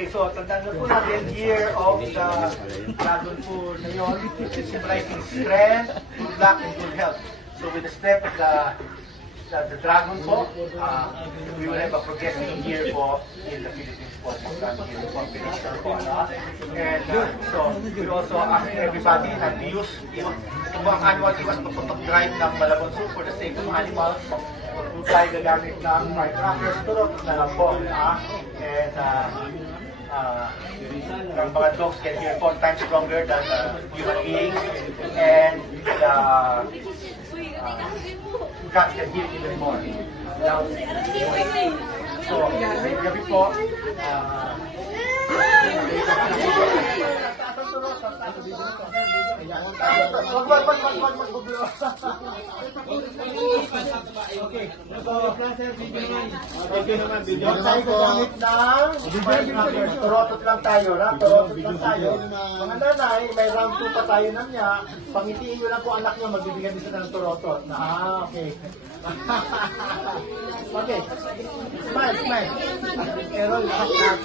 Okay, so tandaan na po natin year of the dragon po na yun, symbolizing strength, good luck, and good health. So with the strength of the the, the dragon po, uh, we will have a progressive year po in the Philippines po pagka yung competition po. Ano? And uh, so we also ask everybody not to use yung ito ang annual iwas pagputok drive ng Malabon Zoo for the sake of animals. Huwag po tayo gagamit ng firecrackers, turok na lang po. ah. And uh, uh, ang mga dogs can hear four times stronger than uh, human beings. And uh, uh, cats can hear even more. Now, so, may gabi po, uh, wag. Okay. So, okay naman, video. Huwag tayo gagamit ng. Turotot lang tayo, ha? Turotot lang tayo. Mga nanay, may round 2 pa tayo na niya. Pangitiin nyo lang po anak nyo, magbibigyan din sila ng turotot. Ah, okay. okay. Smile, smile. Errol, lahat lahat,